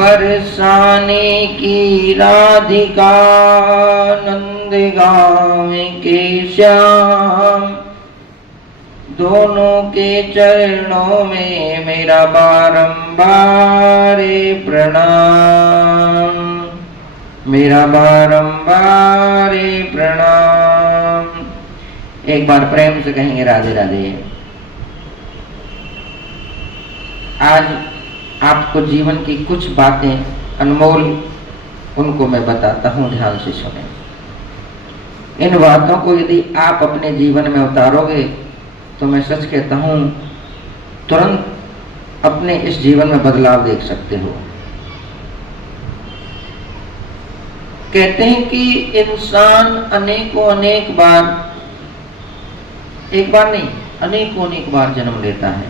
बरसाने की राधिका नंद गाँव के श्याम, दोनों के चरणों में मेरा बारंबार प्रणाम, मेरा बारंबार प्रणाम। एक बार प्रेम से कहेंगे राधे राधे। आज आपको जीवन की कुछ बातें अनमोल, उनको मैं बताता हूं, ध्यान से सुने। इन बातों को यदि आप अपने जीवन में उतारोगे तो मैं सच कहता हूं तुरंत अपने इस जीवन में बदलाव देख सकते हो। कहते हैं कि इंसान अनेकों अनेक बार, एक बार नहीं अनेकों अनेक बार जन्म लेता है,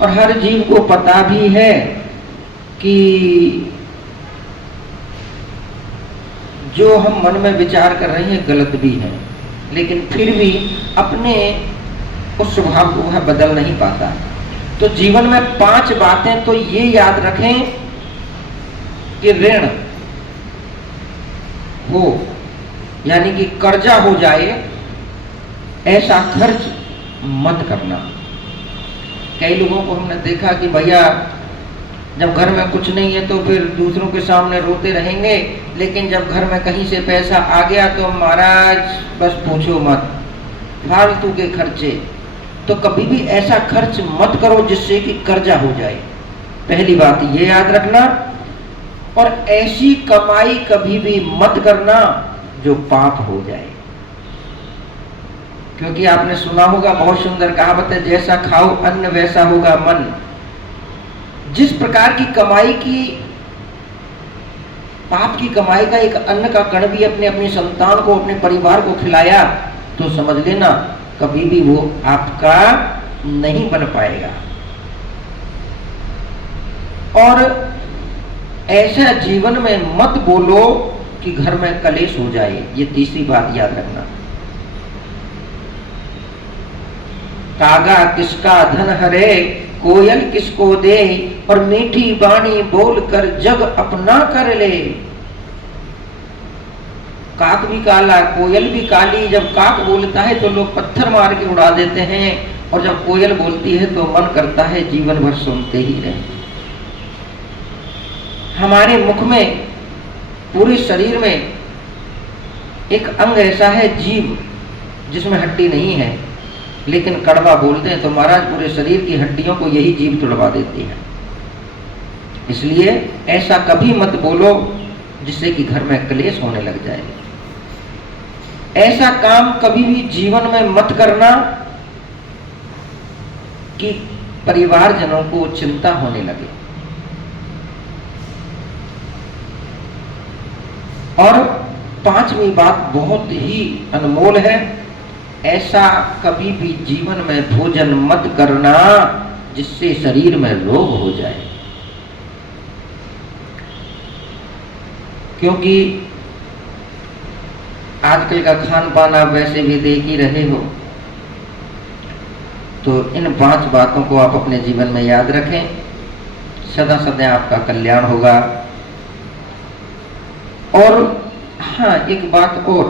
और हर जीव को पता भी है कि जो हम मन में विचार कर रहे हैं गलत भी है, लेकिन फिर भी अपने उस स्वभाव को वह बदल नहीं पाता। तो जीवन में 5 बातें तो ये याद रखें कि ऋण हो, यानी कि कर्जा हो जाए, ऐसा खर्च मत करना। कई लोगों को हमने देखा कि भैया जब घर में कुछ नहीं है तो फिर दूसरों के सामने रोते रहेंगे, लेकिन जब घर में कहीं से पैसा आ गया तो महाराज बस पूछो मत, फालतू के खर्चे। तो कभी भी ऐसा खर्च मत करो जिससे कि कर्जा हो जाए, पहली बात ये याद रखना। और ऐसी कमाई कभी भी मत करना जो पाप हो जाए, क्योंकि आपने सुना होगा, बहुत सुंदर कहावत है, जैसा खाओ अन्न वैसा होगा मन। जिस प्रकार की कमाई की, पाप की कमाई का एक अन्न का कण भी अपने अपने संतान को, अपने परिवार को खिलाया तो समझ लेना कभी भी वो आपका नहीं बन पाएगा। और ऐसा जीवन में मत बोलो कि घर में कलेश हो जाए, ये तीसरी बात याद रखना। कागा किसका धन हरे, कोयल किसको दे, और मीठी बाणी बोलकर जग अपना कर ले। काक भी काला, कोयल भी काली। जब काक बोलता है तो लोग पत्थर मार के उड़ा देते हैं, और जब कोयल बोलती है तो मन करता है जीवन भर सुनते ही रहे। हमारे मुख में, पूरे शरीर में एक अंग ऐसा है जीभ, जिसमें हड्डी नहीं है, लेकिन कड़वा बोलते हैं तो महाराज पूरे शरीर की हड्डियों को यही जीभ तुड़वा देती है। इसलिए ऐसा कभी मत बोलो जिससे कि घर में क्लेश होने लग जाए। ऐसा काम कभी भी जीवन में मत करना कि परिवारजनों को चिंता होने लगे। और 5वीं बात बहुत ही अनमोल है, ऐसा कभी भी जीवन में भोजन मत करना जिससे शरीर में रोग हो जाए, क्योंकि आजकल का खान पान आप वैसे भी देख ही रहे हो। तो इन 5 बातों को आप अपने जीवन में याद रखें, सदा सदा आपका कल्याण होगा। और हाँ, एक बात और,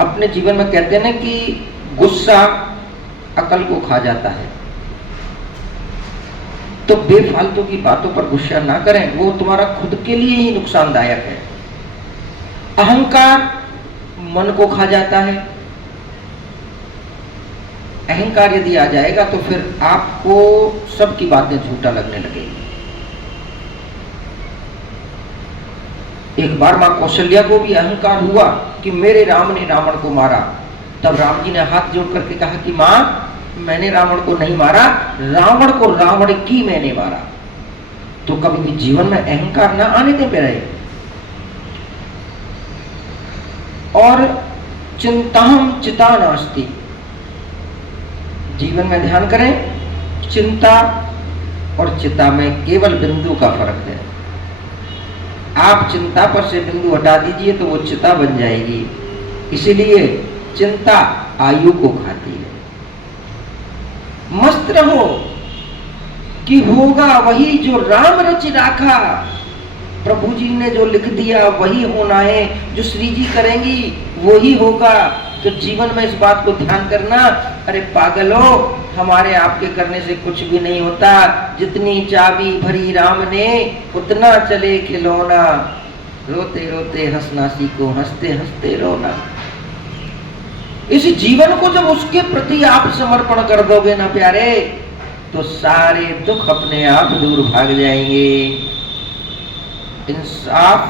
अपने जीवन में कहते हैं ना कि गुस्सा अकल को खा जाता है, तो बेफालतू की बातों पर गुस्सा ना करें, वो तुम्हारा खुद के लिए ही नुकसानदायक है। अहंकार मन को खा जाता है। अहंकार यदि आ जाएगा तो फिर आपको सबकी बातें झूठा लगने लगेगी। एक बार मां कौशल्या को भी अहंकार हुआ कि मेरे राम ने रावण को मारा। तब राम जी ने हाथ जोड़ करके कहा कि मां, मैंने रावण को नहीं मारा, रावण को रावण की मैंने मारा। तो कभी भी जीवन में अहंकार ना आने दे पे रहे। और चिंताहम चिता नास्ति, जीवन में ध्यान करें, चिंता और चिता में केवल बिंदु का फर्क है। आप चिंता पर से बिंदु हटा दीजिए तो वो चिता बन जाएगी। इसीलिए चिंता आयु को खाती है। मस्त रहो, कि होगा वही जो राम रच राखा। प्रभु जी ने जो लिख दिया वही होना है, जो श्री जी करेंगी वही होगा। तो जीवन में इस बात को ध्यान करना, अरे पागलो, हमारे आपके करने से कुछ भी नहीं होता। जितनी चाबी भरी राम ने उतना चले खिलौना, रोते रोते हंसना सीखो, हंसते हंसते रोना। इस जीवन को जब उसके प्रति आप समर्पण कर दोगे ना प्यारे, तो सारे दुख अपने आप दूर भाग जाएंगे। इंसाफ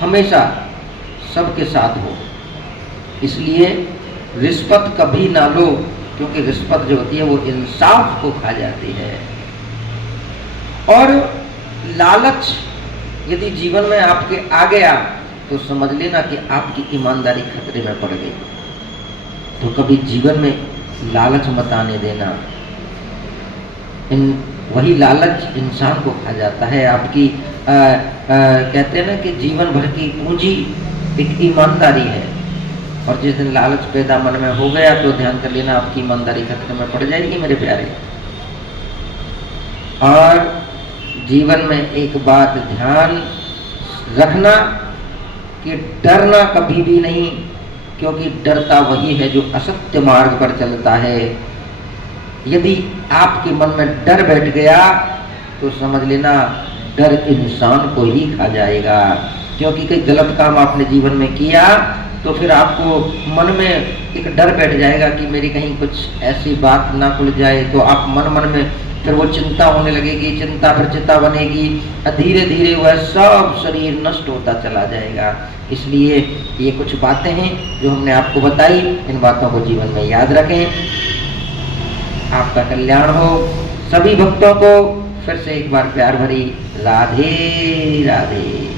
हमेशा सबके साथ हो, इसलिए रिश्वत कभी ना लो, क्योंकि रिश्वत जो होती है वो इंसाफ को खा जाती है। और लालच यदि जीवन में आपके आ गया तो समझ लेना कि आपकी ईमानदारी खतरे में पड़ गई। तो कभी जीवन में लालच मत आने देना। वही लालच इंसान को खा जाता है। आपकी कहते हैं ना कि जीवन भर की पूंजी एक ईमानदारी है, और जिस दिन लालच पैदा मन में हो गया तो ध्यान कर लेना आपकी ईमानदारी खतरे में पड़ जाएगी मेरे प्यारे। और जीवन में एक बात ध्यान रखना कि डरना कभी भी नहीं, क्योंकि डरता वही है जो असत्य मार्ग पर चलता है। यदि आपके मन में डर बैठ गया तो समझ लेना डर इंसान को ही खा जाएगा। क्योंकि कोई गलत काम आपने जीवन में किया तो फिर आपको मन में एक डर बैठ जाएगा कि मेरी कहीं कुछ ऐसी बात ना खुल जाए, तो आप मन में फिर वो चिंता होने लगेगी, चिंता फिर चिंता बनेगी, धीरे धीरे वह सब शरीर नष्ट होता चला जाएगा। इसलिए ये कुछ बातें हैं जो हमने आपको बताई, इन बातों को जीवन में याद रखें। आपका कल्याण हो। सभी भक्तों को फिर से एक बार प्यार भरी राधे राधे।